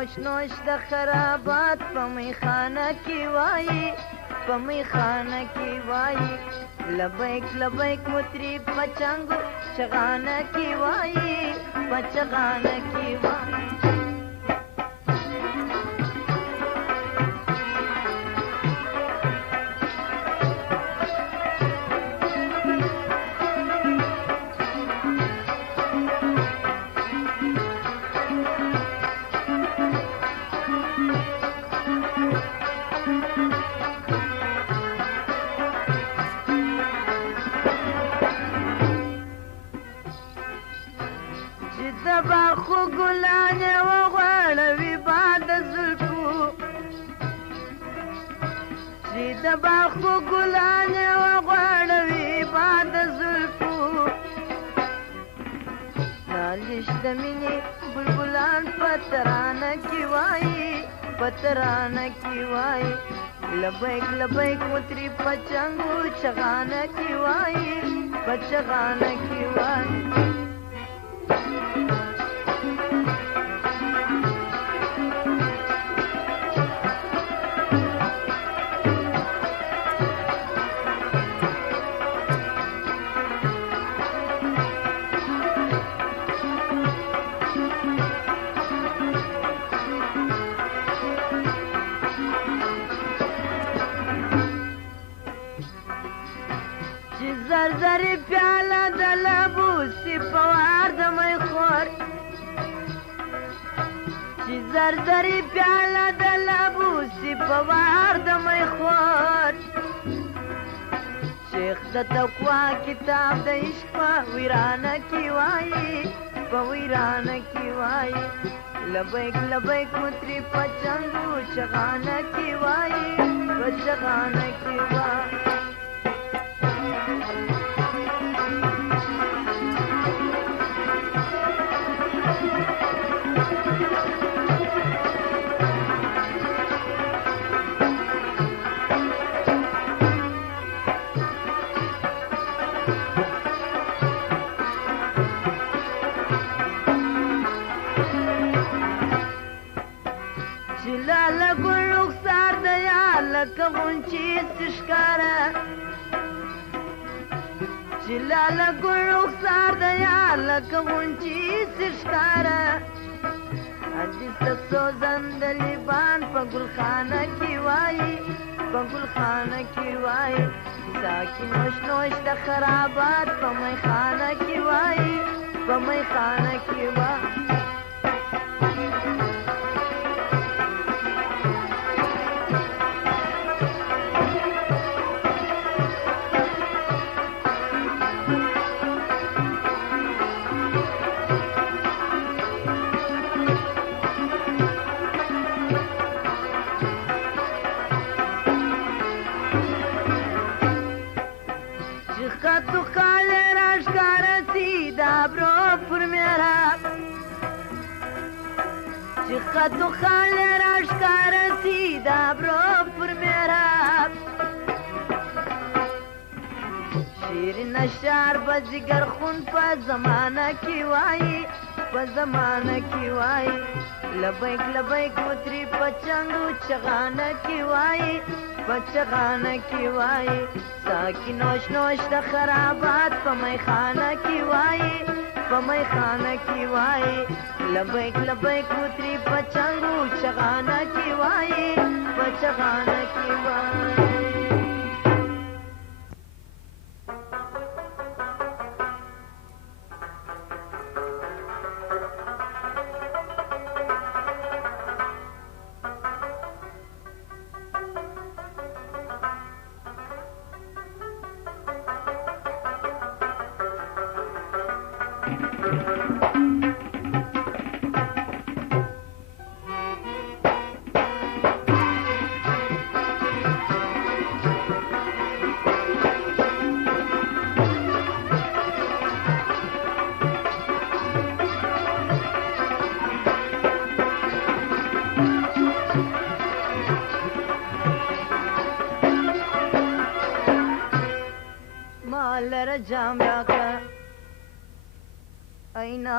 نوش نوش د خرابات په میخانه کې وایي په میخانه کې وایي لبیک لبیک مطرب په چنګو چغانه کې وایي په چغانه کې وایي باخو ګلانې وغوړوي باد زلفو چې د باخو ګلانې وغوړوي باد زلفو نالش د مینې بلبلان په ترانه کې وایي په ترانه کې وایي لبیک لبیک مطرب په چنګو چغانه کې وایي په چغانه کې وایي زرزر پیاله د لبو سپوار د می خور چې زرزر پیاله د لبو سپوار د می خور شیخ د تقوا کتاب د عشق په ویرانه کې وایي په ویرانه کې وایي لبیک لبیک مطرب په چنګو چغانه کې وایي په چغانه کې وایي لاله ګل رخسار د یا لکه غونچې ښکاره چې لاله ګل رخسار د یا لکه غونچې ښکاره حدیث سوزن د لیبان په ګلخانه کې وایي په ګلخانه کې وایي ساکي نوش نوش د خرابات په میخانه کې وایي په میخانه کې وایي خطو خال راشکارسی دابرو پر میراب چې خطو خال راشکارسی دابرو پر میراب شیر نشار بزگر خون په زمانه کې وایي په زمانه کې وایي لبیک لبیک مطرب په چنګو چغانه کې وایي په چغانه کې وایي ساکي نوش نوش د خرابات په میخانه کې وایي په میخانه کې وایي لبیک لبیک مطرب په چنګو چغانه کې وایي په چغانه کې وایي لره جام راکړه اینا